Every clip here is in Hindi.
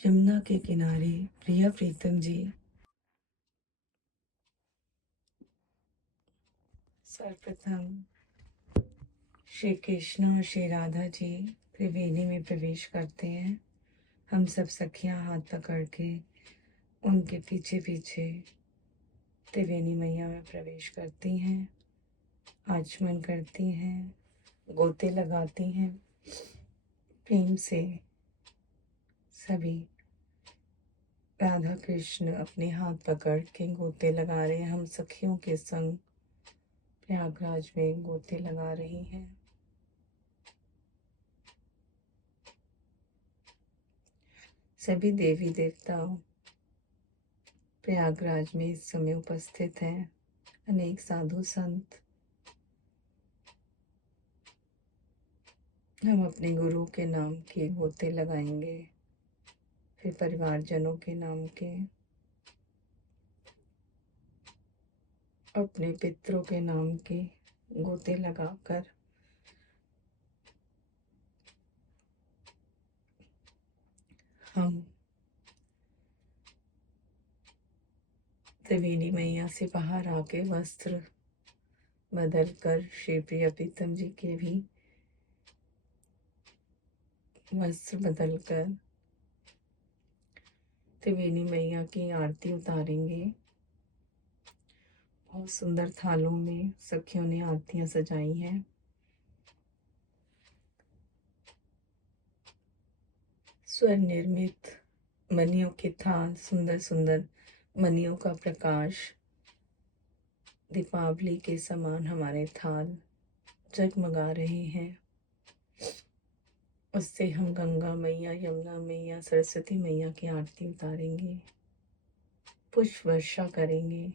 यमुना के किनारे प्रिय प्रीतम जी। सर्वप्रथम श्री कृष्ण और श्री राधा जी त्रिवेणी में प्रवेश करते हैं। हम सब सखियां हाथ पकड़ के उनके पीछे पीछे त्रिवेणी मैया में प्रवेश करती हैं, आचमन करती हैं, गोते लगाती हैं। प्रेम से सभी राधा कृष्ण अपने हाथ पकड़ के गोते लगा रहे हैं। हम सखियों के संग प्रयागराज में गोते लगा रही हैं। सभी देवी देवता प्रयागराज में इस समय उपस्थित हैं। अनेक साधु संत। हम अपने गुरु के नाम के गोते लगाएंगे, फिर परिवारजनों के नाम के, अपने पितरों के नाम के गोते लगाकर हम त्रिवेणी मैया से बाहर आके वस्त्र बदल कर श्री प्रिय प्रीतम जी के भी वस्त्र बदल कर त्रिवेणी मैया की आरती उतारेंगे। बहुत सुंदर थालों में सखियों ने आरतियां सजाई हैं। स्वर निर्मित मणियों के थाल, सुंदर सुंदर मणियों का प्रकाश, दीपावली के समान हमारे थाल जगमगा रहे हैं। उससे हम गंगा मैया, यमुना मैया, सरस्वती मैया की आरती उतारेंगे, पुष्प वर्षा करेंगे,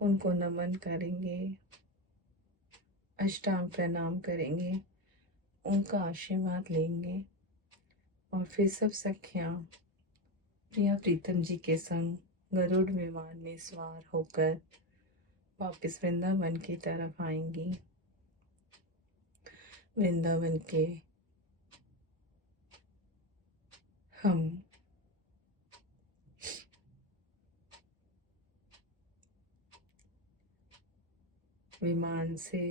उनको नमन करेंगे, अष्टांग प्रणाम करेंगे, उनका आशीर्वाद लेंगे और फिर सब सखियां प्रिया प्रीतम जी के संग गरुड़ विमान में सवार होकर वापस वृंदावन की तरफ आएंगी। वृंदावन के हम विमान से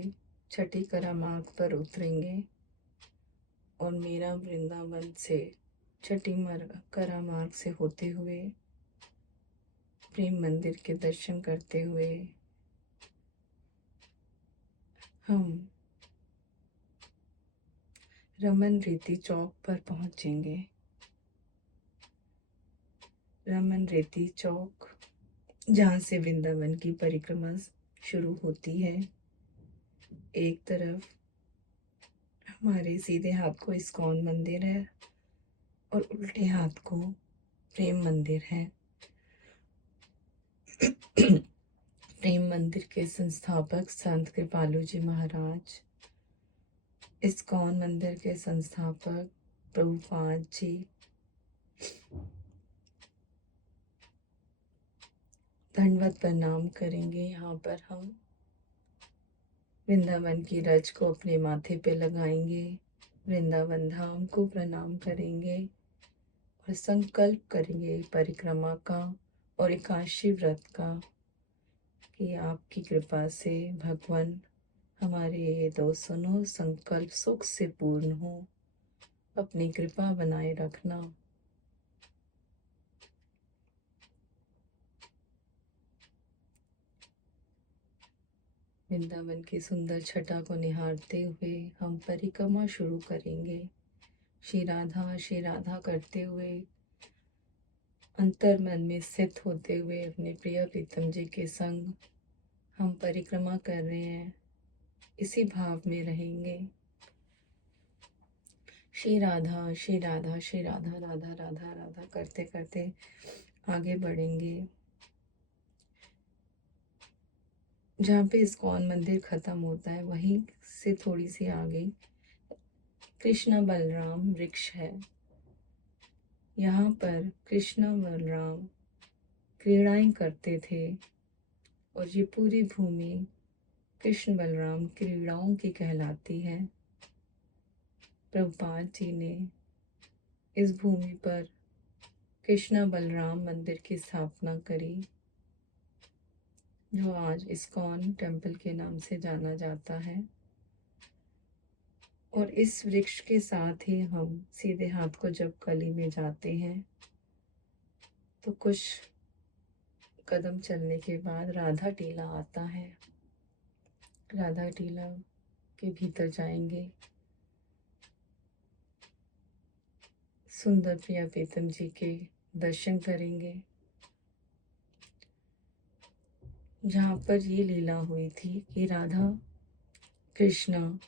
छठी करा मार्ग पर उतरेंगे और मेरा वृंदावन से छठी करा मार्ग से होते हुए प्रेम मंदिर के दर्शन करते हुए हम रमन रेती चौक पर पहुंचेंगे। रमन रेती चौक, जहाँ से वृंदावन की परिक्रमा शुरू होती है। एक तरफ हमारे सीधे हाथ को इस्कॉन मंदिर है और उल्टे हाथ को प्रेम मंदिर है। प्रेम मंदिर के संस्थापक संत कृपालु जी महाराज, इस्कॉन मंदिर के संस्थापक प्रभुपाद जी, दंडवत प्रणाम करेंगे। यहाँ पर हम वृंदावन की रज को अपने माथे पे लगाएंगे, वृंदावन धाम को प्रणाम करेंगे और संकल्प करेंगे परिक्रमा का और एकादशी व्रत का कि आपकी कृपा से भगवान हमारे ये दो सुनो संकल्प सुख से पूर्ण हो। अपनी कृपा बनाए रखना। वृंदावन की सुंदर छटा को निहारते हुए हम परिक्रमा शुरू करेंगे। श्री राधा करते हुए अंतर मन में स्थित होते हुए अपने प्रिय प्रीतम जी के संग हम परिक्रमा कर रहे हैं। इसी भाव में रहेंगे। श्री राधा श्री राधा श्री राधा, राधा राधा राधा करते करते आगे बढ़ेंगे। जहाँ पे इस्कॉन मंदिर खत्म होता है वहीं से थोड़ी सी आगे कृष्ण बलराम वृक्ष है। यहाँ पर कृष्ण बलराम क्रीड़ाएं करते थे और ये पूरी भूमि कृष्ण बलराम क्रीड़ाओं की कहलाती है। प्रभुपाद जी ने इस भूमि पर कृष्णा बलराम मंदिर की स्थापना करी, जो आज इस्कॉन टेम्पल के नाम से जाना जाता है। और इस वृक्ष के साथ ही हम सीधे हाथ को जब गली में जाते हैं तो कुछ कदम चलने के बाद राधा टीला आता है। राधा टीला के भीतर जाएंगे, सुंदर प्रिया प्रीतम जी के दर्शन करेंगे, जहाँ पर ये लीला हुई थी कि राधा कृष्णा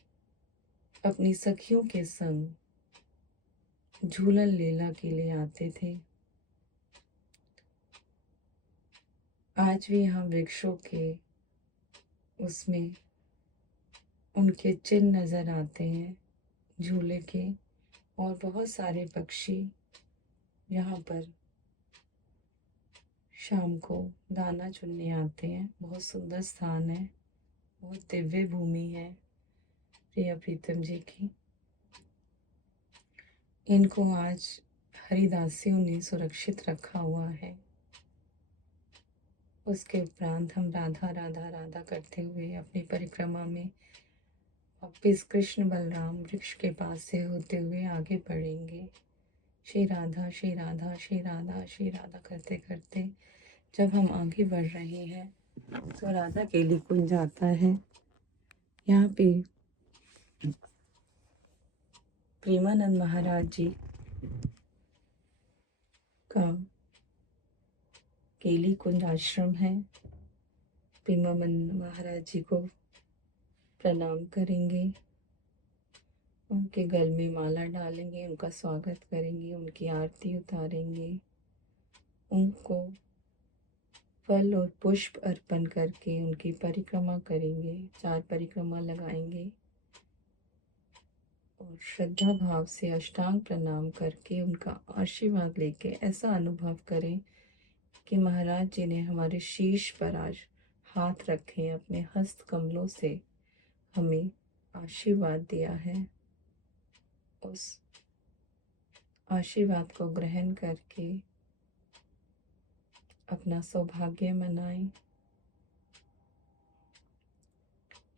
अपनी सखियों के संग झूलन लीला के लिए आते थे। आज भी यहाँ वृक्षों के उसमें उनके चिन्ह नज़र आते हैं झूले के, और बहुत सारे पक्षी यहाँ पर शाम को दाना चुनने आते हैं। बहुत सुंदर स्थान है, बहुत दिव्य भूमि है प्रिया प्रीतम जी की। इनको आज हरिदासियों ने सुरक्षित रखा हुआ है। उसके उपरांत हम राधा राधा राधा करते हुए अपनी परिक्रमा में वापिस कृष्ण बलराम वृक्ष के पास से होते हुए आगे बढ़ेंगे। श्री राधा श्री राधा श्री राधा श्री राधा करते करते जब हम आगे बढ़ रहे हैं तो राधा केली कुंज आता है। यहाँ पे प्रेमानंद महाराज जी का केली कुंज आश्रम है। प्रेमानंद महाराज जी को प्रणाम करेंगे, उनके गल में माला डालेंगे, उनका स्वागत करेंगे, उनकी आरती उतारेंगे, उनको फल और पुष्प अर्पण करके उनकी परिक्रमा करेंगे, 4 परिक्रमा लगाएंगे और श्रद्धा भाव से अष्टांग प्रणाम करके उनका आशीर्वाद लेके ऐसा अनुभव करें कि महाराज जी ने हमारे शीश पर आज हाथ रखे, अपने हस्त कमलों से हमें आशीर्वाद दिया है। उस आशीर्वाद को ग्रहण करके अपना सौभाग्य मनाएं।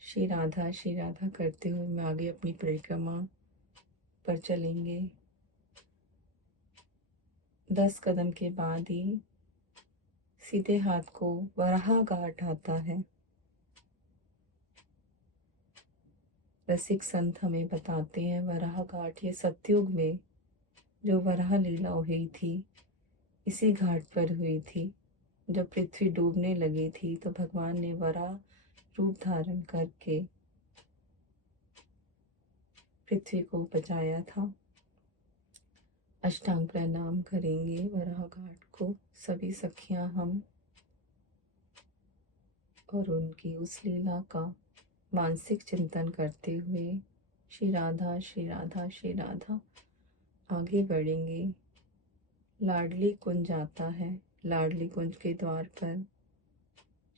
श्री राधा करते हुए मैं आगे अपनी परिक्रमा पर चलेंगे। 10 कदम के बाद ही सीधे हाथ को वराह घाट आता है। रसिक संत हमें बताते हैं वराह घाट ये सतयुग में जो वराह लीला हुई थी इसी घाट पर हुई थी। जब पृथ्वी डूबने लगी थी तो भगवान ने वराह रूप धारण करके पृथ्वी को बचाया था। अष्टांग प्रणाम करेंगे वराह घाट को सभी सखियां हम, और उनकी उस लीला का मानसिक चिंतन करते हुए श्री राधा श्री राधा श्री राधा आगे बढ़ेंगे। लाडली कुंज आता है। लाडली कुंज के द्वार पर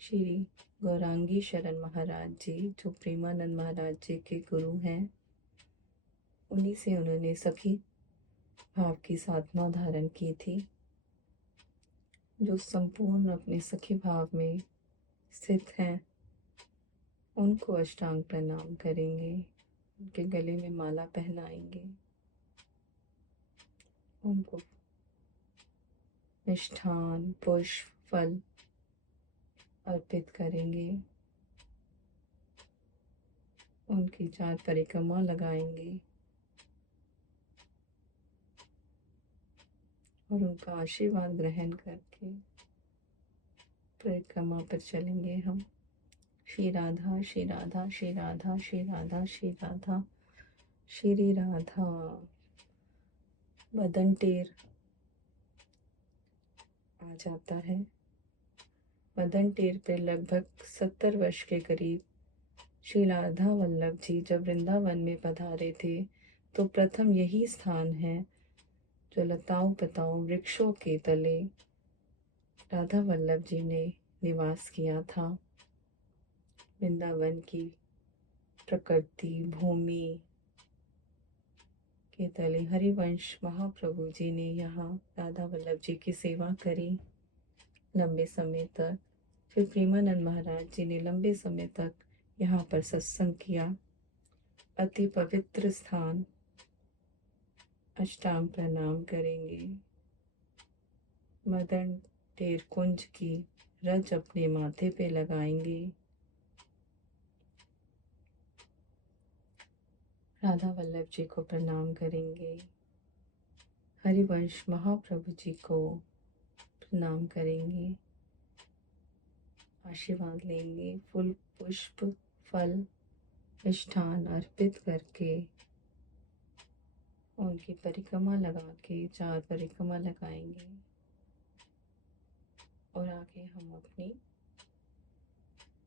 श्री गौरांगी शरण महाराज जी जो प्रेमानंद महाराज जी के गुरु हैं, उन्हीं से उन्होंने सखी भाव की साधना धारण की थी, जो संपूर्ण अपने सखी भाव में स्थित हैं। उनको अष्टांग प्रणाम करेंगे, उनके गले में माला पहनाएंगे, उनको मिष्ठान पुष्प फल अर्पित करेंगे, उनकी 4 परिक्रमा लगाएंगे और उनका आशीर्वाद ग्रहण करके परिक्रमा पर चलेंगे हम। श्री राधा श्री राधा श्री राधा श्री राधा श्री राधा श्री राधा। मदन टेर आ जाता है। मदन टेर पे लगभग 70 वर्ष के करीब श्री राधा वल्लभ जी जब वृंदावन में पधारे थे तो प्रथम यही स्थान है जो लताओं पताओं वृक्षों के तले राधा वल्लभ जी ने निवास किया था। वृंदावन की प्रकृति भूमि के तले हरिवंश महाप्रभु जी ने यहाँ राधा वल्लभ जी की सेवा करी लंबे समय तक। फिर प्रेमानंद महाराज जी ने लंबे समय तक यहाँ पर सत्संग किया। अति पवित्र स्थान। अष्टांग प्रणाम करेंगे। मदन टेर कुंज की रज अपने माथे पे लगाएंगे। राधा वल्लभ जी को प्रणाम करेंगे। हरिवंश महाप्रभु जी को प्रणाम करेंगे। आशीर्वाद लेंगे। फूल पुष्प फल मिष्ठान अर्पित करके उनकी परिक्रमा लगा के 4 परिक्रमा लगाएंगे और आगे हम अपनी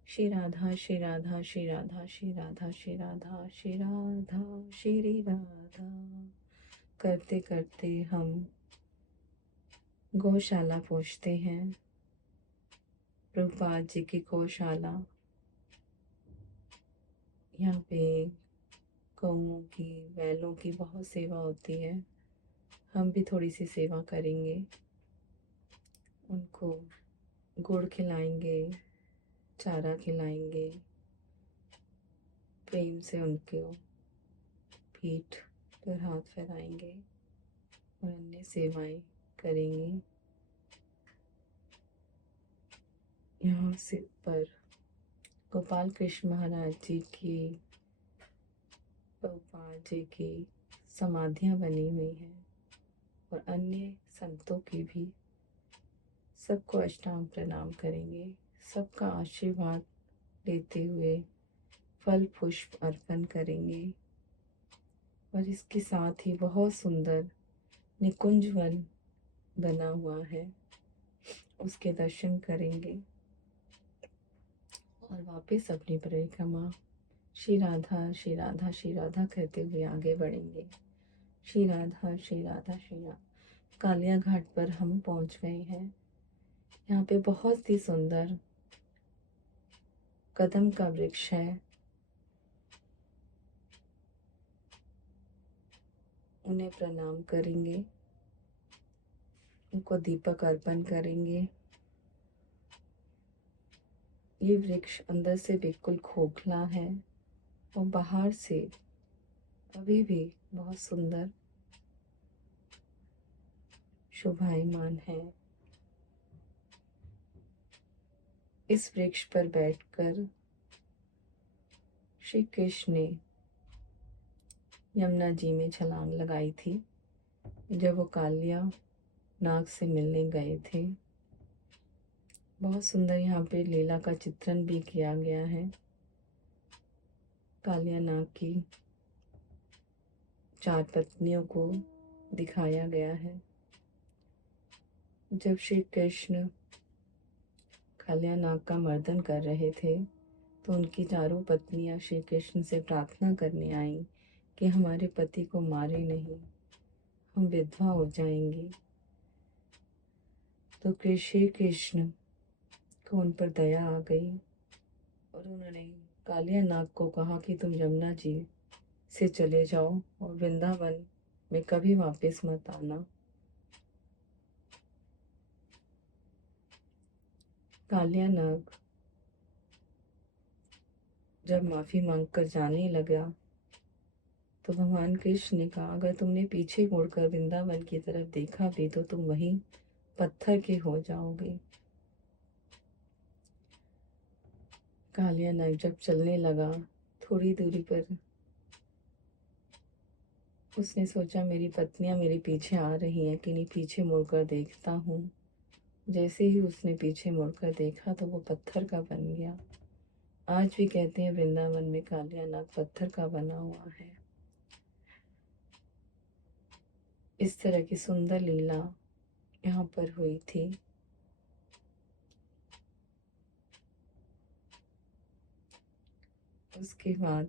श्री राधा श्री राधा श्री राधा श्री राधा श्री राधा श्री राधा श्री राधा करते करते हम गौशाला पहुँचते हैं। प्रभुपाद जी की गौशाला। यहाँ पे गौओं की बैलों की बहुत सेवा होती है। हम भी थोड़ी सी सेवा करेंगे। उनको गुड़ खिलाएंगे, चारा खिलाएंगे, प्रेम से उनको पीठ पर हाथ फैलाएंगे और अन्य सेवाएं करेंगे। यहाँ से पर गोपाल कृष्ण महाराज जी की प्रभुपाद जी की समाधियाँ बनी हुई हैं और अन्य संतों की भी। सबको अष्टांग प्रणाम करेंगे। सबका आशीर्वाद लेते हुए फल पुष्प अर्पण करेंगे और इसके साथ ही बहुत सुंदर निकुंज वन बना हुआ है, उसके दर्शन करेंगे और वापस अपनी परिक्रमा श्री राधा श्री राधा श्री राधा कहते हुए आगे बढ़ेंगे। श्री राधा श्री राधा श्री राधा। कालिया घाट पर हम पहुंच गए हैं। यहाँ पे बहुत ही सुंदर कदम का वृक्ष है। उन्हें प्रणाम करेंगे, उनको दीपक अर्पण करेंगे। ये वृक्ष अंदर से बिल्कुल खोखला है और बाहर से अभी भी बहुत सुंदर शोभायमान है। इस वृक्ष पर बैठकर श्री कृष्ण ने यमुना जी में छलांग लगाई थी जब वो कालिया नाग से मिलने गए थे। बहुत सुंदर यहाँ पे लीला का चित्रण भी किया गया है। कालिया नाग की 4 पत्नियों को दिखाया गया है। जब श्री कृष्ण कालिया नाग का मर्दन कर रहे थे तो उनकी चारों पत्नियां श्री कृष्ण से प्रार्थना करने आईं कि हमारे पति को मारे नहीं, हम विधवा हो जाएंगी। तो श्री कृष्ण को उन पर दया आ गई और उन्होंने कालिया नाग को कहा कि तुम यमुना जी से चले जाओ और वृंदावन में कभी वापस मत आना। कालिया नाग जब माफी मांगकर जाने लगा तो भगवान कृष्ण ने कहा अगर तुमने पीछे मुड़कर वृंदावन की तरफ देखा भी तो तुम वहीं पत्थर के हो जाओगे। कालिया नाग जब चलने लगा थोड़ी दूरी पर उसने सोचा मेरी पत्नियां मेरे पीछे आ रही हैं कि नहीं, पीछे मुड़कर देखता हूँ। जैसे ही उसने पीछे मुड़कर देखा तो वो पत्थर का बन गया। आज भी कहते हैं वृंदावन में कालिया नाग पत्थर का बना हुआ है। इस तरह की सुंदर लीला यहाँ पर हुई थी। उसके बाद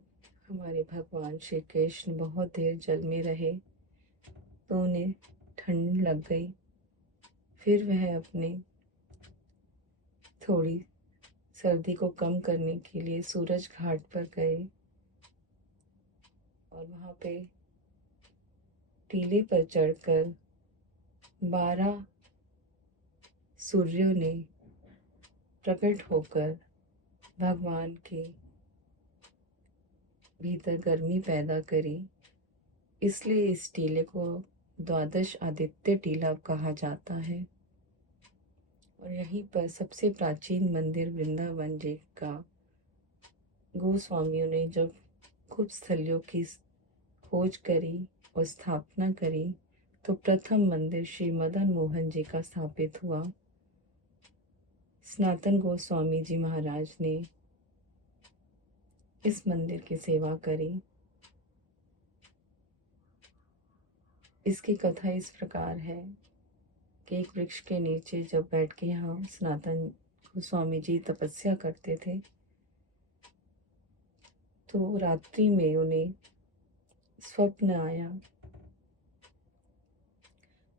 हमारे भगवान श्री कृष्ण बहुत देर जल में रहे तो उन्हें ठंड लग गई। फिर वह अपने थोड़ी सर्दी को कम करने के लिए सूरज घाट पर गए और वहाँ पे टीले पर चढ़कर 12 सूर्यों ने प्रकट होकर भगवान के भीतर गर्मी पैदा करी, इसलिए इस टीले को द्वादश आदित्य टीला कहा जाता है। और यहीं पर सबसे प्राचीन मंदिर वृंदावन जी का गोस्वामियों ने जब खूब स्थलियों की खोज करी और स्थापना करी, तो प्रथम मंदिर श्री मदन मोहन जी का स्थापित हुआ। सनातन गोस्वामी जी महाराज ने इस मंदिर की सेवा करी। इसकी कथा इस प्रकार है कि एक वृक्ष के नीचे जब बैठ के यहाँ सनातन गोस्वामी जी तपस्या करते थे, तो रात्रि में उन्हें स्वप्न आया।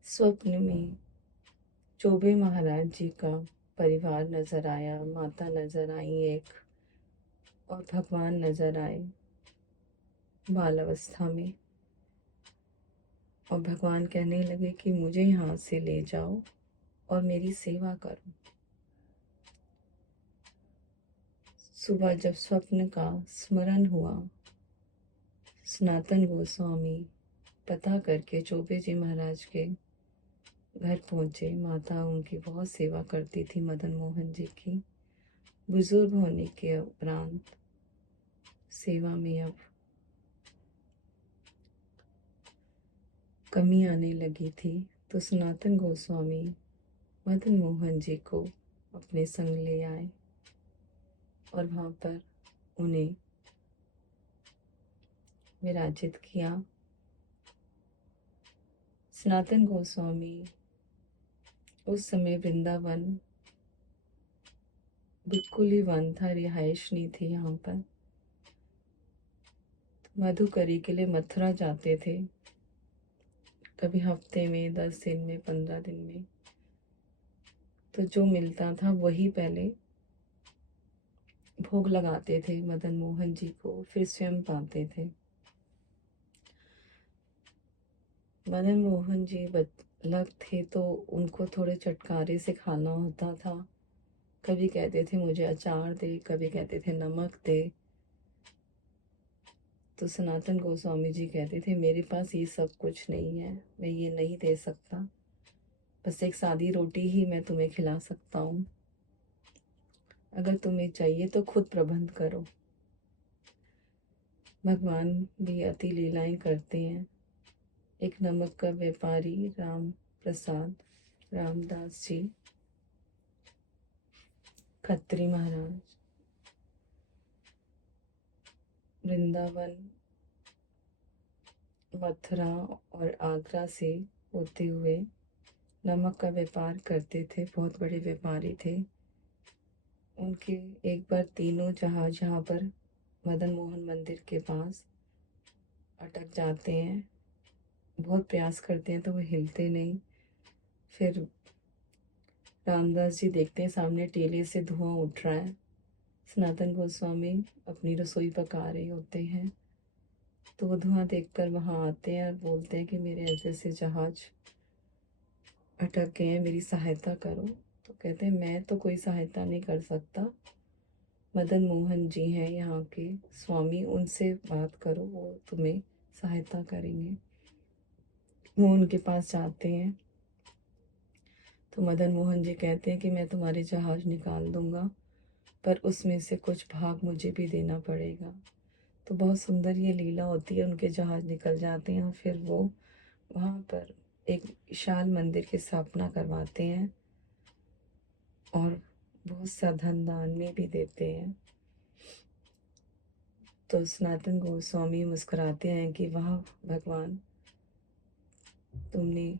स्वप्न में चौबे महाराज जी का परिवार नजर आया, माता नजर आई एक, और भगवान नजर आए बाल अवस्था में। और भगवान कहने लगे कि मुझे यहाँ से ले जाओ और मेरी सेवा करो। सुबह जब स्वप्न का स्मरण हुआ, सनातन गोस्वामी पता करके चौबे जी महाराज के घर पहुँचे। माता उनकी बहुत सेवा करती थी, मदन मोहन जी की। बुजुर्ग होने के उपरांत सेवा में अब कमी आने लगी थी, तो सनातन गोस्वामी मदन मोहन जी को अपने संग ले आए और वहाँ पर उन्हें विराजित किया। सनातन गोस्वामी उस समय वृंदावन बिल्कुल ही वन था, रिहाइश नहीं थी यहाँ पर। तो मधुकरी के लिए मथुरा जाते थे, कभी हफ्ते में, 10 दिन में, 15 दिन में। तो जो मिलता था वही पहले भोग लगाते थे मदन मोहन जी को, फिर स्वयं पाते थे। मदन मोहन जी लग थे तो उनको थोड़े चटकारे से खाना होता था। कभी कहते थे मुझे अचार दे, कभी कहते थे नमक दे। तो सनातन गोस्वामी जी कहते थे मेरे पास ये सब कुछ नहीं है, मैं ये नहीं दे सकता, बस एक सादी रोटी ही मैं तुम्हें खिला सकता हूँ। अगर तुम्हें चाहिए तो खुद प्रबंध करो। भगवान भी अति लीलाएं करते हैं। एक नमक का व्यापारी राम प्रसाद रामदास जी खत्री महाराज वृंदावन, मथुरा और आगरा से होते हुए नमक का व्यापार करते थे, बहुत बड़े व्यापारी थे। उनके एक बार तीनों जहाज यहाँ पर मदन मोहन मंदिर के पास अटक जाते हैं। बहुत प्रयास करते हैं तो वो हिलते नहीं। फिर रामदास जी देखते हैं सामने टीले से धुआं उठ रहा है। सनातन गोस्वामी अपनी रसोई पका रहे होते हैं, तो वो धुआं देखकर वहाँ आते हैं और बोलते हैं कि मेरे ऐसे ऐसे जहाज अटक गए हैं, मेरी सहायता करो। तो कहते हैं मैं तो कोई सहायता नहीं कर सकता, मदन मोहन जी हैं यहाँ के स्वामी, उनसे बात करो, वो तुम्हें सहायता करेंगे। वो उनके पास जाते हैं तो मदन मोहन जी कहते हैं कि मैं तुम्हारे जहाज निकाल दूंगा, पर उसमें से कुछ भाग मुझे भी देना पड़ेगा। तो बहुत सुंदर ये लीला होती है। उनके जहाज निकल जाते हैं और फिर वो वहाँ पर एक विशाल मंदिर की स्थापना करवाते हैं और बहुत सा धन दान में भी देते हैं। तो सनातन गोस्वामी मुस्कुराते हैं कि वाह भगवान, तुमने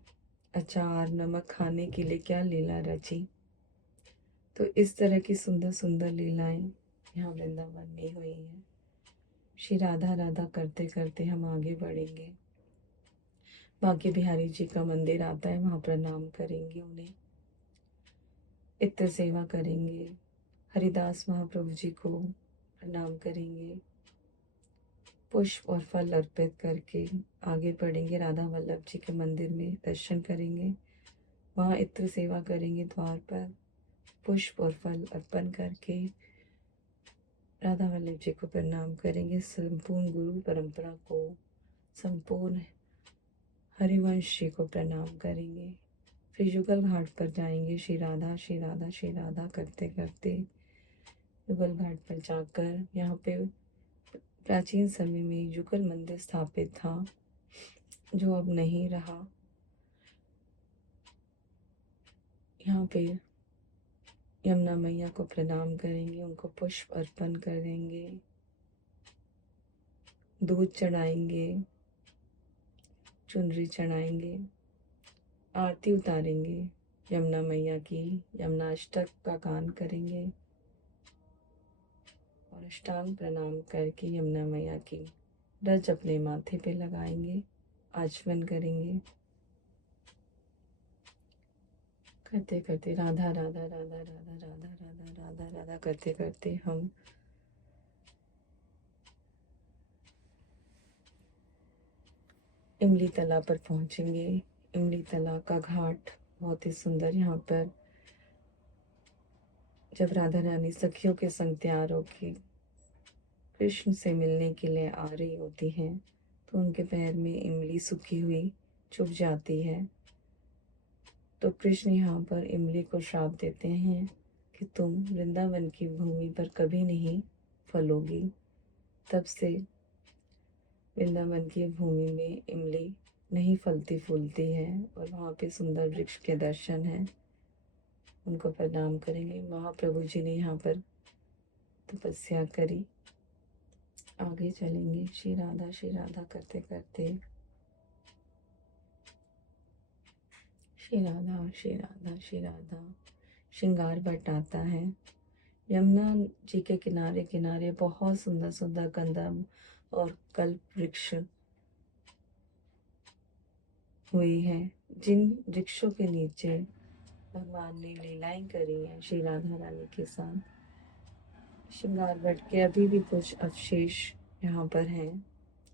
अचार नमक खाने के लिए क्या लीला रची। तो इस तरह की सुंदर सुंदर लीलाएं यहाँ वृंदावन में हुई हैं। श्री राधा राधा करते करते हम आगे बढ़ेंगे। बांके बिहारी जी का मंदिर आता है, वहाँ प्रणाम करेंगे उन्हें, इत्र सेवा करेंगे। हरिदास महाप्रभु जी को प्रणाम करेंगे। पुष्प और फल अर्पित करके आगे बढ़ेंगे। राधा वल्लभ जी के मंदिर में दर्शन करेंगे, वहाँ इत्र सेवा करेंगे। द्वार पर पुष्प और फल अर्पण करके राधा वल्लभ जी को प्रणाम करेंगे। संपूर्ण गुरु परंपरा को, संपूर्ण हरिवंश जी को प्रणाम करेंगे। फिर युगल घाट पर जाएंगे। श्री राधा श्री राधा श्री राधा करते करते युगल घाट पर जाकर, यहाँ पे प्राचीन समय में युगल मंदिर स्थापित था, जो अब नहीं रहा। यहाँ पे यमुना मैया को प्रणाम करेंगे, उनको पुष्प अर्पण कर देंगे, दूध चढ़ाएंगे, चुनरी चढ़ाएंगे, आरती उतारेंगे यमुना मैया की, यमुना अष्टक का गान करेंगे और अष्टांग प्रणाम करके यमुना मैया की रज अपने माथे पे लगाएंगे, आचमन करेंगे। करते करते राधा राधा राधा राधा राधा राधा राधा राधा करते करते हम इमली तला पर पहुंचेंगे। इमली तला का घाट बहुत ही सुंदर। यहाँ पर जब राधा रानी सखियों के संग तैयार होकर कृष्ण से मिलने के लिए आ रही होती हैं, तो उनके पैर में इमली सूखी हुई चुभ जाती है। तो कृष्ण यहाँ पर इमली को श्राप देते हैं कि तुम वृंदावन की भूमि पर कभी नहीं फलोगी। तब से वृंदावन की भूमि में इमली नहीं फलती फूलती है और वहाँ पे सुंदर वृक्ष के दर्शन हैं। उनको प्रणाम करेंगे। महाप्रभु जी ने यहाँ पर तपस्या करी। आगे चलेंगे श्री राधा करते करते श्री राधा श्री राधा श्री राधा। श्रृंगार बट आता है। यमुना जी के किनारे किनारे बहुत सुंदर सुंदर कंदम और कल्प वृक्ष हुई हैं, जिन वृक्षों के नीचे भगवान ने लीलाएं करी हैं श्री राधा रानी के साथ। श्रृंगार बट के अभी भी कुछ अवशेष यहाँ पर हैं,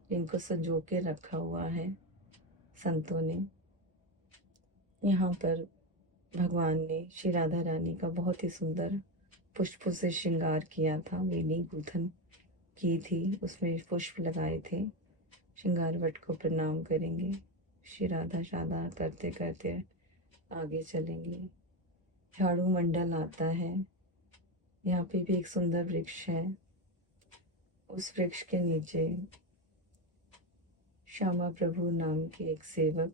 जिनको संजो के रखा हुआ है संतों ने। यहाँ पर भगवान ने श्री राधा रानी का बहुत ही सुंदर पुष्पों से श्रृंगार किया था। वेणी गूंथन की थी, उसमें पुष्प लगाए थे। श्रृंगार वट को प्रणाम करेंगे। श्री राधा शादा करते करते आगे चलेंगे। झाड़ू मंडल आता है। यहाँ पे भी एक सुंदर वृक्ष है। उस वृक्ष के नीचे श्यामा प्रभु नाम के एक सेवक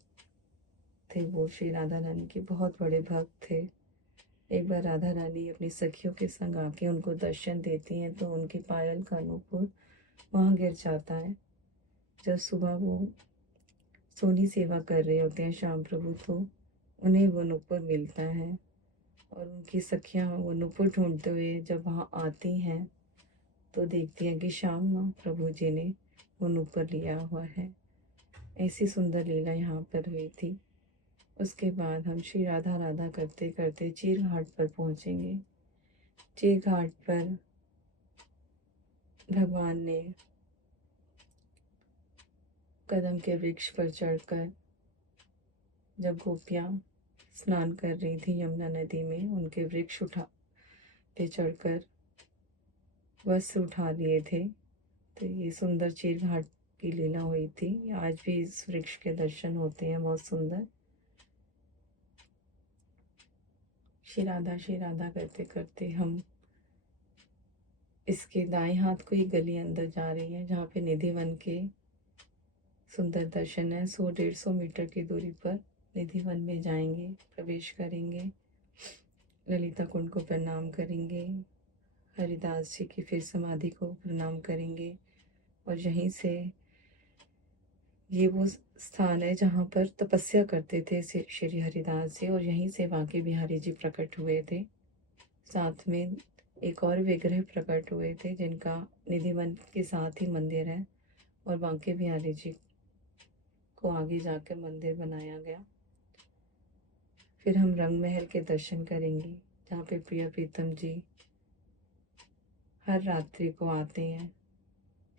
थे। वो श्री राधा रानी के बहुत बड़े भक्त थे। एक बार राधा रानी अपनी सखियों के संग आके उनको दर्शन देती हैं, तो उनके पायल का नूपुर वहाँ गिर जाता है। जब सुबह वो सोनी सेवा कर रहे होते हैं श्याम प्रभु, तो उन्हें वो नूपुर मिलता है और उनकी सखियाँ वो नूपुर ढूंढते हुए जब वहाँ आती हैं, तो देखती हैं कि श्याम प्रभु जी ने वो नूपुर लिया हुआ है। ऐसी सुंदर लीला यहाँ पर हुई थी। उसके बाद हम श्री राधा राधा करते करते चीर घाट पर पहुँचेंगे। चीर घाट पर भगवान ने कदम के वृक्ष पर चढ़कर, जब गोपियाँ स्नान कर रही थी यमुना नदी में, उनके वृक्ष पे चढ़कर वस्त्र उठा लिए थे। तो ये सुंदर चीर घाट की लीला हुई थी। आज भी इस वृक्ष के दर्शन होते हैं, बहुत सुंदर। श्री राधा करते करते हम इसके दाएं हाथ को ही गली अंदर जा रही है, जहाँ पे निधिवन के सुंदर दर्शन है। 100-150 मीटर की दूरी पर निधिवन में जाएंगे, प्रवेश करेंगे। ललिता कुंड को प्रणाम करेंगे। हरिदास जी की फिर समाधि को प्रणाम करेंगे और यहीं से, ये वो स्थान है जहाँ पर तपस्या करते थे श्री हरिदास जी, और यहीं से बांके बिहारी जी प्रकट हुए थे। साथ में एक और विग्रह प्रकट हुए थे, जिनका निधिवन के साथ ही मंदिर है, और बांके बिहारी जी को आगे जाकर मंदिर बनाया गया। फिर हम रंग महल के दर्शन करेंगे, जहाँ पे प्रिया प्रीतम जी हर रात्रि को आते हैं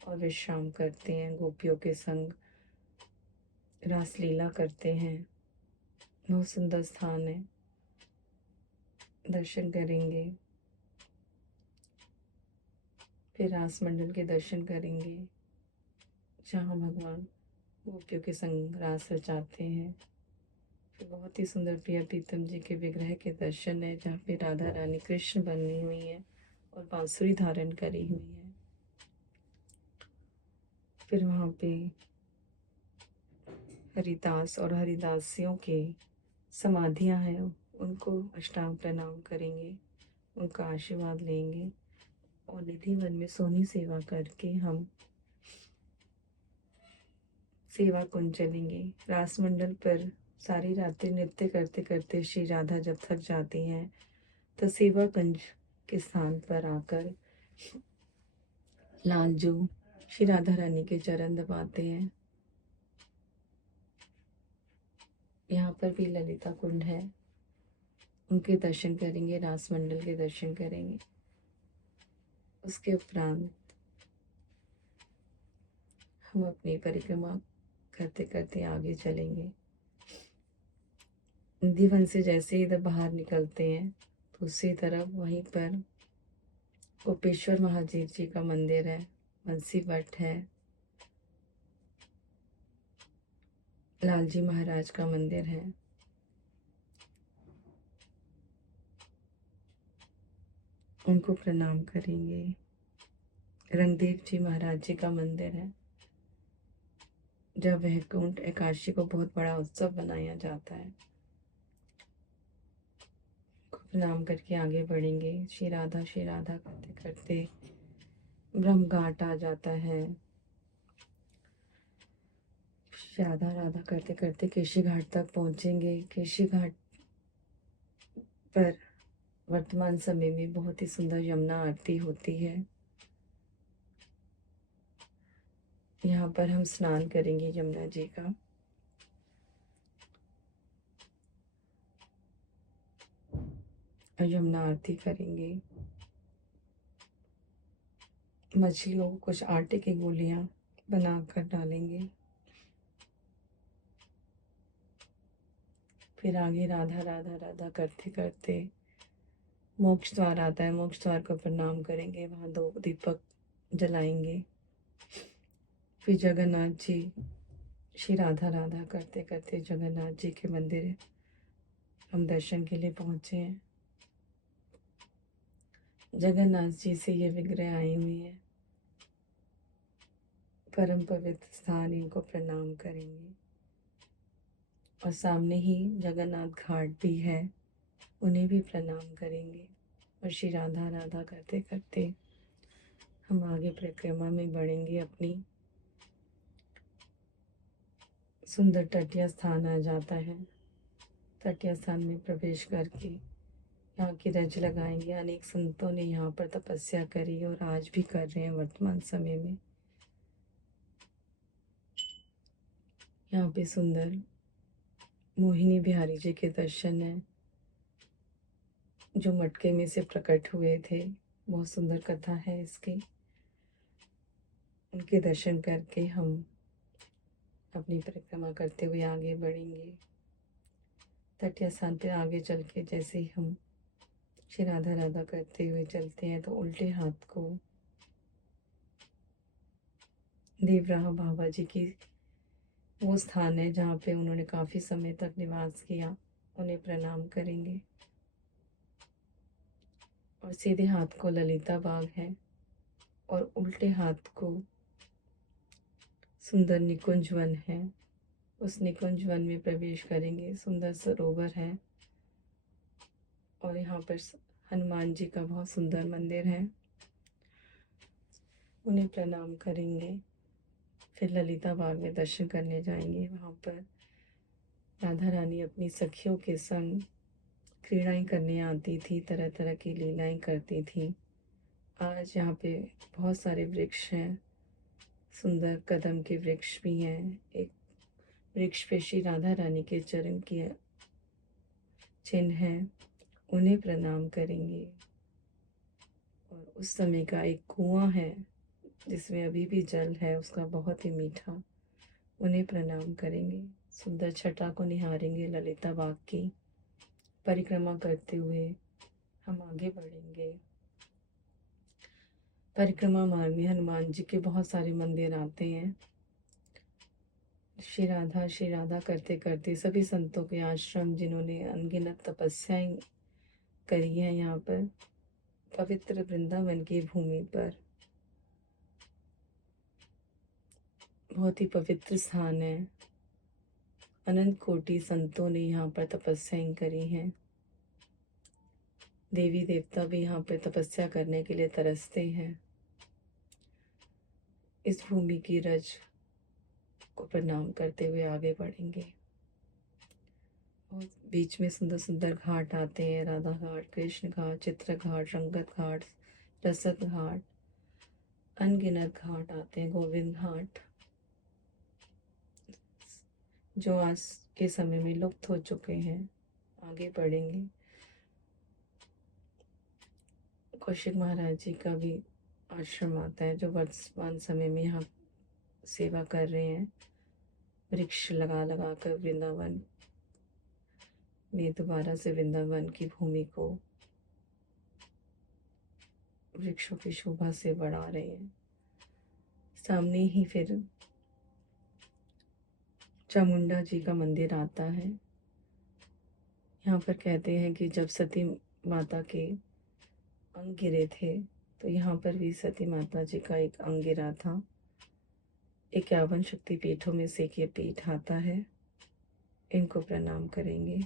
और विश्राम करते हैं, गोपियों के संग रासलीला करते हैं। बहुत सुंदर स्थान है, दर्शन करेंगे। फिर रास मंडल के दर्शन करेंगे, जहाँ भगवान गोपियों के संग रास रचाते हैं। फिर बहुत ही सुंदर प्रिया प्रीतम जी के विग्रह के दर्शन है, जहाँ पे राधा रानी कृष्ण बनी हुई है और बांसुरी धारण करी हुई है। फिर वहाँ पे हरिदास और हरिदासियों के समाधियाँ हैं, उनको अष्टांग प्रणाम करेंगे, उनका आशीर्वाद लेंगे और निधि वन में सोनी सेवा करके हम सेवा कुंज चलेंगे। रास मंडल पर सारी रातें नृत्य करते करते श्री राधा जब थक जाती हैं तो सेवा कुंज के स्थान पर आकर लालजू श्री राधा रानी के चरण दबाते हैं। यहाँ पर भी ललिता कुंड है, उनके दर्शन करेंगे, रास मंडल के दर्शन करेंगे। उसके उपरांत हम अपनी परिक्रमा करते करते आगे चलेंगे। निधि वन से जैसे ही इधर बाहर निकलते हैं तो उसी तरफ वहीं पर गोपेश्वर महादेव जी का मंदिर है, बंसी वट है, लालजी महाराज का मंदिर है। उनको प्रणाम करेंगे। रंगदेव जी महाराज जी का मंदिर है, जब वैकुंठ एकादशी को बहुत बड़ा उत्सव मनाया जाता है। प्रणाम करके आगे बढ़ेंगे। श्री राधा करते करते ब्रह्म घाट आ जाता है। राधा राधा करते करते केशी घाट तक पहुंचेंगे। केशी घाट पर वर्तमान समय में बहुत ही सुंदर यमुना आरती होती है। यहाँ पर हम स्नान करेंगे यमुना जी का। और यमुना आरती करेंगे। मछलियों को कुछ आटे की गोलियां बनाकर डालेंगे। फिर आगे राधा राधा राधा करते करते मोक्ष द्वार आता है, मोक्ष द्वार को प्रणाम करेंगे, वहाँ 2 दीपक जलाएंगे। फिर जगन्नाथ जी, श्री राधा राधा करते करते जगन्नाथ जी के मंदिर हम दर्शन के लिए पहुँचे हैं। जगन्नाथ जी से ये विग्रह आई हुई है, परम पवित्र स्थान, इनको प्रणाम करेंगे। और सामने ही जगन्नाथ घाट भी है, उन्हें भी प्रणाम करेंगे। और श्री राधा राधा करते करते हम आगे परिक्रमा में बढ़ेंगे। अपनी सुंदर तटीय स्थान आ जाता है। तटीय स्थान में प्रवेश करके यहाँ की रज लगाएंगे। अनेक संतों ने यहाँ पर तपस्या करी और आज भी कर रहे हैं वर्तमान समय में। यहाँ पे सुंदर मोहिनी बिहारी जी के दर्शन है, जो मटके में से प्रकट हुए थे। बहुत सुंदर कथा है इसकी। उनके दर्शन करके हम अपनी परिक्रमा करते हुए आगे बढ़ेंगे। तटीय स्थान पर आगे चल के जैसे ही हम श्री राधा राधा करते हुए चलते हैं तो उल्टे हाथ को देवराह बाबा जी की वो स्थान है जहाँ पे उन्होंने काफ़ी समय तक निवास किया, उन्हें प्रणाम करेंगे। और सीधे हाथ को ललिता बाग है और उल्टे हाथ को सुंदर निकुंज वन है। उस निकुंज वन में प्रवेश करेंगे। सुंदर सरोवर है और यहाँ पर हनुमान जी का बहुत सुंदर मंदिर है, उन्हें प्रणाम करेंगे। फिर ललिता बाग में दर्शन करने जाएंगे। वहाँ पर राधा रानी अपनी सखियों के संग क्रीड़ाएं करने आती थी, तरह तरह की लीलाएं करती थी। आज यहाँ पे बहुत सारे वृक्ष हैं, सुंदर कदम के वृक्ष भी हैं। एक वृक्ष पे श्री राधा रानी के चरण की चिन्ह है, उन्हें प्रणाम करेंगे। और उस समय का एक कुआं है जिसमें अभी भी जल है उसका बहुत ही मीठा, उन्हें प्रणाम करेंगे। सुंदर छटा को निहारेंगे। ललिता बाग की परिक्रमा करते हुए हम आगे बढ़ेंगे। परिक्रमा मार्ग में हनुमान जी के बहुत सारे मंदिर आते हैं। श्री राधा करते करते सभी संतों के आश्रम, जिन्होंने अनगिनत तपस्याएं करी है यहाँ पर पवित्र वृंदावन की भूमि पर, बहुत ही पवित्र स्थान है। अनंत कोटि संतों ने यहाँ पर तपस्याएं करी हैं। देवी देवता भी यहाँ पर तपस्या करने के लिए तरसते हैं। इस भूमि की रज को प्रणाम करते हुए आगे बढ़ेंगे। और बीच में सुंदर सुंदर घाट आते हैं। राधा घाट, कृष्ण घाट, चित्र घाट, रंगत घाट, रसद घाट, अनगिनत घाट आते हैं। गोविंद घाट, जो आज के समय में लुप्त हो चुके हैं। आगे बढ़ेंगे। कौशिक महाराज जी का भी आश्रम आता है, जो वर्तमान समय में यहाँ सेवा कर रहे हैं। वृक्ष लगा लगा कर वृंदावन में दोबारा से वृंदावन की भूमि को वृक्षों की शोभा से बढ़ा रहे हैं। सामने ही फिर चामुंडा जी का मंदिर आता है। यहाँ पर कहते हैं कि जब सती माता के अंग गिरे थे, तो यहाँ पर भी सती माता जी का एक अंग गिरा था। 51 शक्ति पीठों में से एक ये पीठ आता है। इनको प्रणाम करेंगे।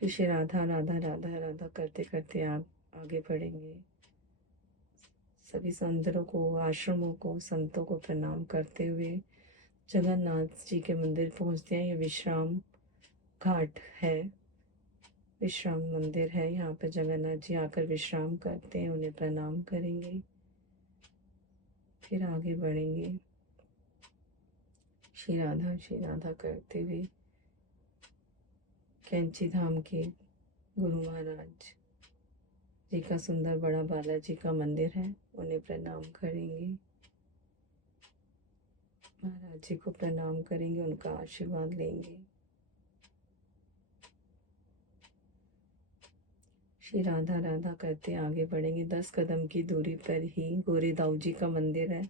फिर श्री राधा राधा राधा राधा करते करते आप आगे बढ़ेंगे। सभी संतों को, आश्रमों को, संतों को प्रणाम करते हुए जगन्नाथ जी के मंदिर पहुंचते हैं। ये विश्राम घाट है, विश्राम मंदिर है। यहाँ पर जगन्नाथ जी आकर विश्राम करते हैं, उन्हें प्रणाम करेंगे। फिर आगे बढ़ेंगे। श्री राधा करते हुए कैंची धाम के गुरु महाराज जी का सुंदर बड़ा बालाजी का मंदिर है, उन्हें प्रणाम करेंगे। महाराज जी को प्रणाम करेंगे, उनका आशीर्वाद लेंगे। श्री राधा राधा करते आगे बढ़ेंगे। 10 कदम की दूरी पर ही गोरे दाऊ जी का मंदिर है।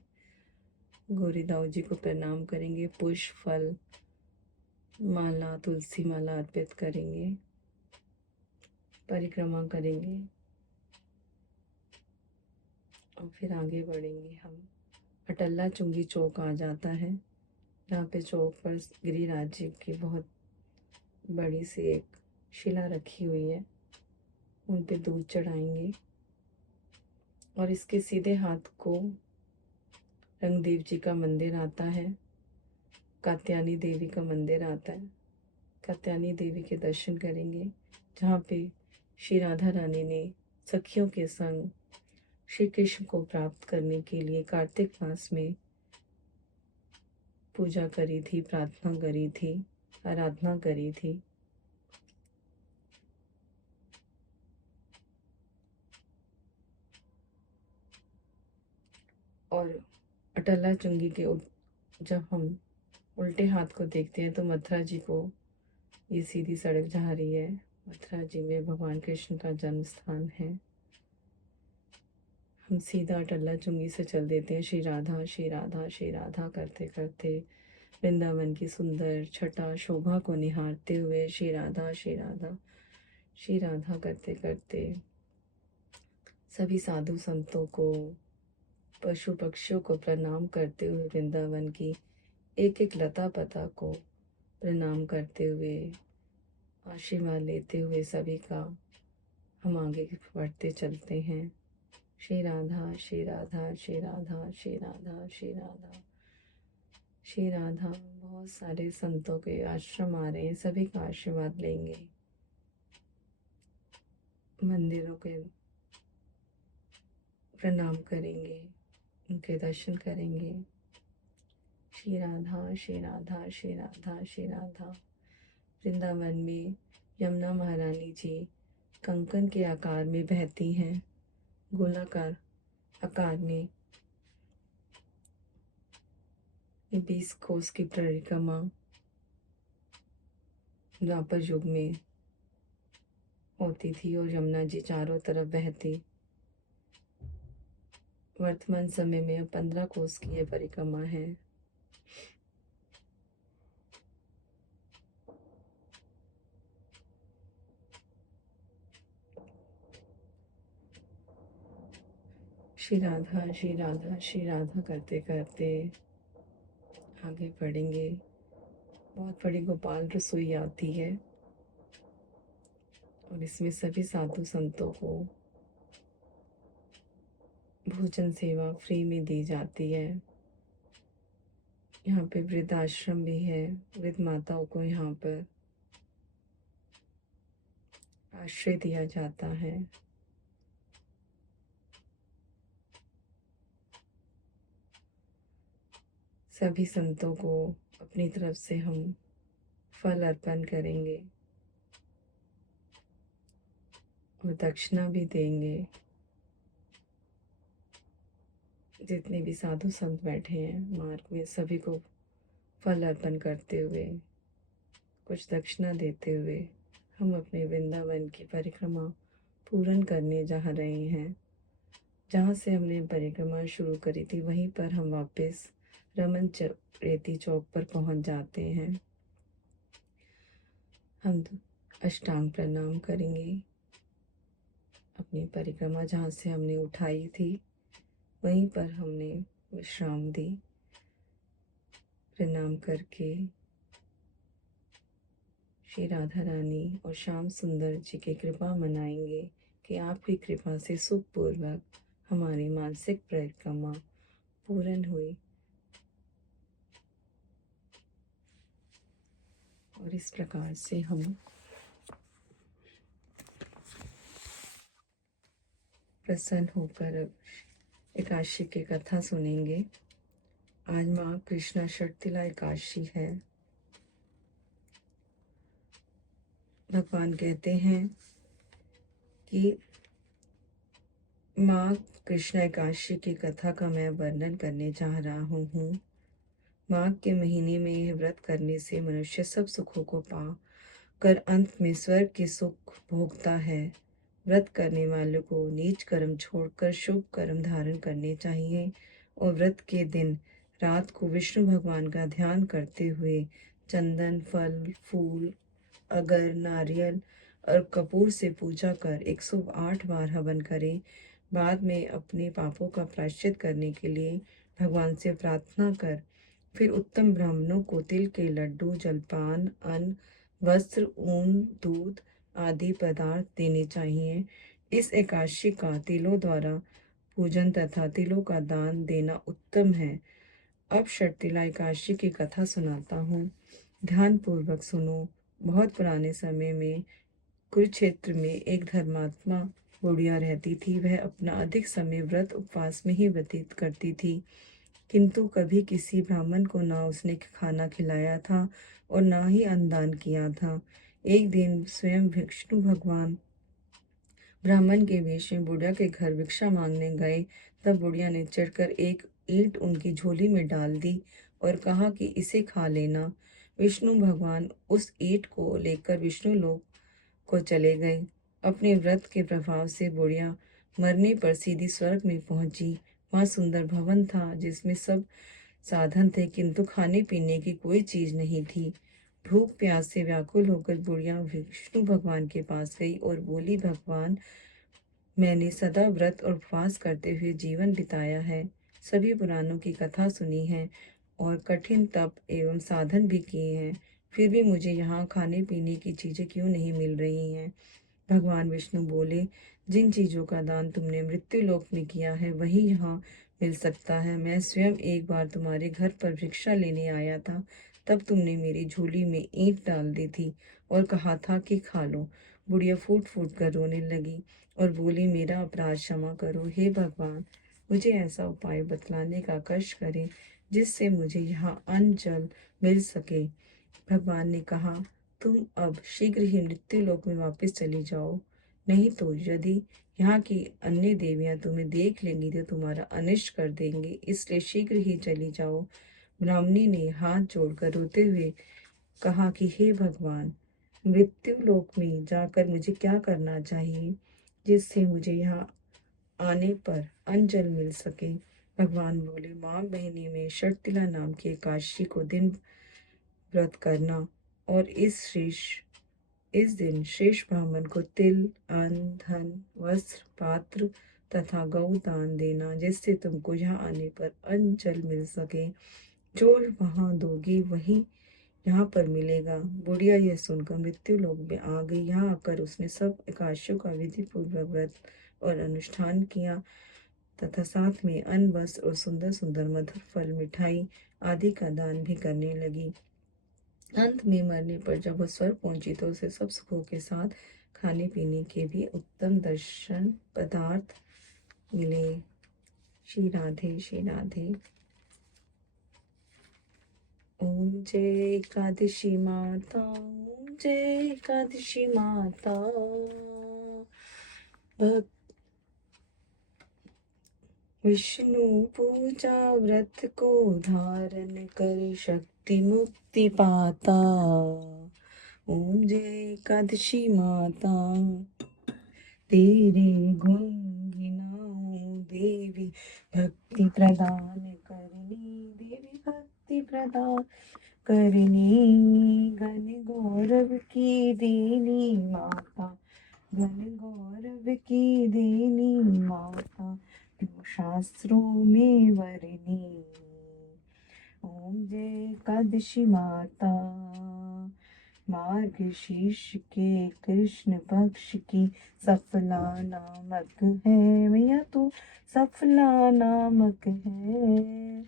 गोरे दाऊ जी को प्रणाम करेंगे। पुष्प, फल, माला, तुलसी माला अर्पित करेंगे। परिक्रमा करेंगे और फिर आगे बढ़ेंगे। हम अटल्ला चुंगी चौक आ जाता है, जहाँ पे चौक पर गिरिराज जी की बहुत बड़ी सी एक शिला रखी हुई है, उन पे दूध चढ़ाएंगे। और इसके सीधे हाथ को रंगदेव जी का मंदिर आता है, कात्यायनी देवी का मंदिर आता है। कात्यायनी देवी के दर्शन करेंगे, जहाँ पे श्री राधा रानी ने सखियों के संग श्री कृष्ण को प्राप्त करने के लिए कार्तिक मास में पूजा करी थी, प्रार्थना करी थी, आराधना करी थी। और अटल्ला चुंगी के जब हम उल्टे हाथ को देखते हैं तो मथुरा जी को ये सीधी सड़क जा रही है। मथुरा जी में भगवान कृष्ण का जन्म स्थान है। हम सीधा अटल्ला चुंगी से चल देते हैं। श्री राधा श्री राधा श्री राधा करते करते वृंदावन की सुंदर छटा शोभा को निहारते हुए श्री राधा श्री राधा श्री राधा करते करते सभी साधु संतों को, पशु पक्षियों को प्रणाम करते हुए, वृंदावन की एक एक लता पता को प्रणाम करते हुए, आशीर्वाद लेते हुए सभी का हम आगे बढ़ते चलते हैं। श्री राधा श्री राधा श्री राधा श्री राधा श्री राधा श्री राधा। बहुत सारे संतों के आश्रम आ रहे हैं, सभी का आशीर्वाद लेंगे। मंदिरों के प्रणाम करेंगे, उनके दर्शन करेंगे। श्री राधा श्री राधा श्री राधा श्री राधा। वृंदावन में यमुना महारानी जी कंकन के आकार में बहती हैं। गोलाकार आकार में 20 कोस की परिक्रमा द्वापर युग में होती थी और यमुना जी चारों तरफ बहती। वर्तमान समय में अब 15 कोस की यह परिक्रमा है। श्री राधा श्री राधा श्री राधा करते करते आगे बढ़ेंगे। बहुत बड़ी गोपाल रसोई आती है और इसमें सभी साधु संतों को भोजन सेवा फ्री में दी जाती है। यहाँ पे वृद्धाश्रम भी है। वृद्ध माताओं को यहाँ पर आश्रय दिया जाता है। सभी संतों को अपनी तरफ से हम फल अर्पण करेंगे और दक्षिणा भी देंगे। जितने भी साधु संत बैठे हैं मार्ग में, सभी को फल अर्पण करते हुए, कुछ दक्षिणा देते हुए हम अपने वृंदावन की परिक्रमा पूर्ण करने जा रहे हैं। जहाँ से हमने परिक्रमा शुरू करी थी वहीं पर हम वापस रमन रेती चौक पर पहुँच जाते हैं। हम अष्टांग प्रणाम करेंगे। अपनी परिक्रमा जहाँ से हमने उठाई थी वहीं पर हमने विश्राम दी। प्रणाम करके श्री राधा रानी और श्याम सुंदर जी की कृपा मनाएंगे कि आपकी कृपा से सुखपूर्वक हमारी मानसिक परिक्रमा पूर्ण हुई। और इस प्रकार से हम प्रसन्न होकर एकादशी की कथा सुनेंगे। आज माँ कृष्णा षटतिला एकादशी है। भगवान कहते हैं कि माँ कृष्णा एकादशी की कथा का मैं वर्णन करने जा रहा हूँ। माघ के महीने में यह व्रत करने से मनुष्य सब सुखों को पा कर अंत में स्वर्ग के सुख भोगता है। व्रत करने वालों को नीच कर्म छोड़कर शुभ कर्म धारण करने चाहिए और व्रत के दिन रात को विष्णु भगवान का ध्यान करते हुए चंदन, फल, फूल, अगर, नारियल और कपूर से पूजा कर 108 बार हवन करें। बाद में अपने पापों का प्रायश्चित करने के लिए भगवान से प्रार्थना कर फिर उत्तम ब्राह्मणों को तिल के लड्डू, जलपान, अन्न, वस्त्र, ऊन, दूध आदि पदार्थ देने चाहिए। इस एकादशी का तिलों द्वारा पूजन तथा तिलों का दान देना उत्तम है। अब षटतिला एकादशी की कथा सुनाता हूँ। ध्यान पूर्वक सुनो। बहुत पुराने समय में कुरुक्षेत्र में एक धर्मात्मा बुढ़िया रहती थी। वह अपना अधिक समय व्रत उपवास में ही व्यतीत करती थी, किंतु कभी किसी ब्राह्मण को ना उसने खाना खिलाया था और ना ही अन्नदान किया था। एक दिन स्वयं विष्णु भगवान ब्राह्मण के वेश में बुढ़िया के घर भिक्षा मांगने गए। तब बुढ़िया ने चढ़कर एक ईंट उनकी झोली में डाल दी और कहा कि इसे खा लेना। विष्णु भगवान उस ईंट को लेकर विष्णु लोक को चले गए। अपने व्रत के प्रभाव से बुढ़िया मरने पर सीधी स्वर्ग में पहुंची। वहाँ सुंदर भवन था जिसमें सब साधन थे, किंतु खाने पीने की कोई चीज नहीं थी। भूख प्यास से व्याकुल होकर बुढ़िया विष्णु भगवान के पास गई और बोली, भगवान, मैंने सदा व्रत और उपवास करते हुए जीवन बिताया है, सभी पुराणों की कथा सुनी है और कठिन तप एवं साधन भी किए हैं, फिर भी मुझे यहाँ खाने पीने की चीजें क्यों नहीं मिल रही हैं। भगवान विष्णु बोले, जिन चीजों का दान तुमने मृत्यु लोक में किया है वही यहाँ मिल सकता है। मैं स्वयं एक बार तुम्हारे घर पर भिक्षा लेने आया था, तब तुमने मेरी झोली में ईंट डाल दी थी और कहा था कि खा लो। बुढ़िया फूट फूट कर रोने लगी और बोली, मेरा अपराध क्षमा करो। हे भगवान, मुझे ऐसा उपाय बतलाने का कष्ट करें जिससे मुझे यहाँ अन्न जल मिल सके। भगवान ने कहा, तुम अब शीघ्र ही मृत्यु लोक में वापस चली जाओ, नहीं तो यदि यहाँ की अन्य देवियां तुम्हें देख लेंगी तो तुम्हारा अनिष्ट कर देंगे, इसलिए शीघ्र ही चली जाओ। ब्राह्मणी ने हाथ जोड़कर रोते हुए कहा कि हे भगवान, मृत्यु लोक में जाकर मुझे क्या करना चाहिए जिससे मुझे यहाँ आने पर अंजल मिल सके। भगवान बोले, माघ महीने में षटतिला नाम की एकादशी को दिन व्रत करना और इस दिन शेष ब्राह्मण को तिल, अन्न, धन, वस्त्र, पात्र तथा गौ दान देना, जिससे तुमको यहाँ आने पर अंजल मिल सके। जो वहां दोगी वही यहाँ पर मिलेगा। बुढ़िया यह सुनकर मृत्यु लोक में आ गई। यहाँ आकर उसने सब एकादशियों का विधि पूर्वक व्रत और अनुष्ठान किया तथा साथ में अन्न, वस्त्र और सुंदर सुंदर मधुर फल, मिठाई आदि का दान भी करने लगी। अंत में मरने पर जब वह स्वर्ग पहुंची तो उसे सब सुखों के साथ खाने पीने के भी उत्तम दर्शन पदार्थ मिले। श्री राधे श्री राधे। ओम जय एकादशी माता, ओम जय एकादशी माता। भक्त विष्णु पूजा व्रत को धारण कर शक्ति मुक्ति पाता। ओम जय एकादशी माता, तेरे गुण गिनाऊं देवी, भक्ति प्रदान करनी, देवी भक्ति प्रदान करनी। घन गौरव की देनी माता, घन गौरव की देनी माता, शास्त्रों में वरनी। ओम जय एकादशी माता, मार्गशीर्ष के कृष्ण पक्ष की सफला नामक है, मैया तू सफला नामक है।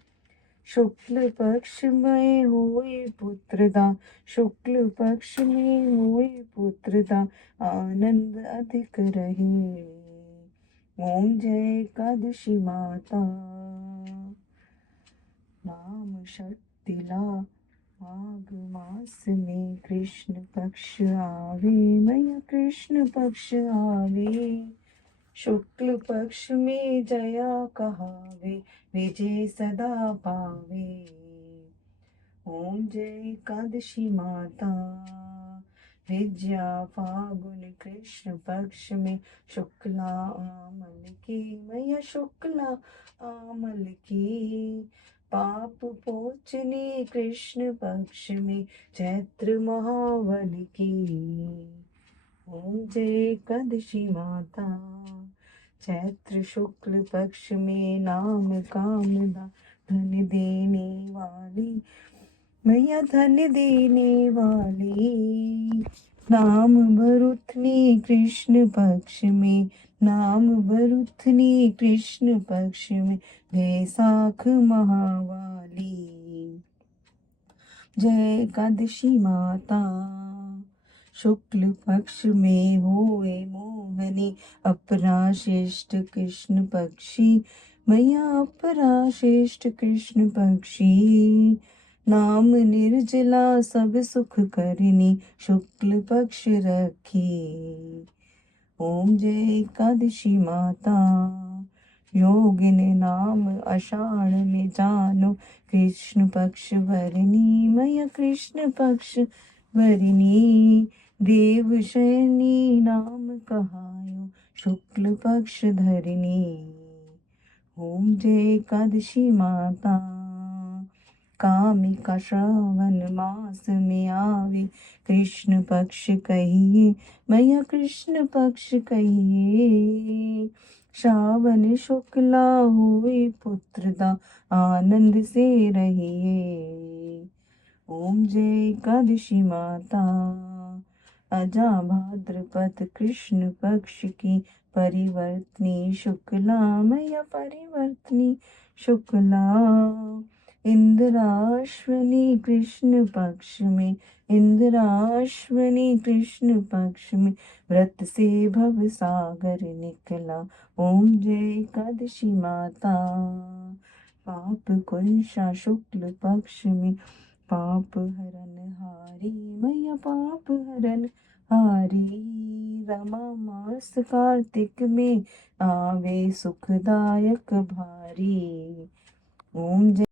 शुक्ल पक्ष में हुए पुत्रदा, शुक्ल पक्ष में हुए पुत्रदा, आनंद अधिक रहे। ओम जय एकादशी माता। नाम षटतिला माघ मास में कृष्ण पक्ष आवे, मैया कृष्ण पक्ष आवे। शुक्ल पक्ष में जया कहावे, विजय सदा पावे। ओम जय एकादशी माता। विद्या फागुन कृष्ण पक्ष में शुक्ला आमल की, मैया शुक्ला आमल की। पाप पोचने कृष्ण पक्ष में चैत्र महावल की। ओम जय एकादशी माता। चैत्र शुक्ल पक्ष में नाम कामदा, धन देने वाली, मैया धन देने वाली। नाम बरुथनी कृष्ण पक्ष में, नाम बरुथनी कृष्ण पक्ष में, बैसाख महावाली। जय एकादशी माता। शुक्ल पक्ष में होए मोहनी, अपराश्रेष्ठ कृष्ण पक्षी, मैया अपराश्रेष्ठ कृष्ण पक्षी। नाम निर्जला सब सुख करनी, शुक्ल पक्ष रखी। ओम जय एकादशी माता। योगिनी नाम आषाढ़ में जानो, कृष्ण पक्ष वरनी, मैया कृष्ण पक्ष वरनी। देव शयनी नाम कहायो, शुक्ल पक्ष धरनी। ओम जय एकादशी माता। कामिका श्रावण मास में आवे, कृष्ण पक्ष कहिए, मैया कृष्ण पक्ष कहिए। श्रावण शुक्ला हुए पुत्रदा, आनंद से रहिए। ओम जय एकादशी माता। अजा भाद्रपद कृष्ण पक्ष की परिवर्तनी शुक्ला, मैया परिवर्तनी शुक्ला। इंद्राश्वनी कृष्ण पक्ष में, इंद्राश्वनी कृष्ण पक्ष में, व्रत से भव सागर निकला। ओम जय एकादशी माता। पाप कुंशा शुक्ल पक्ष में, पाप हरन हारी, मैया पाप हरन हारी। रमा मास कार्तिक में आवे सुखदायक भारी। ओम जय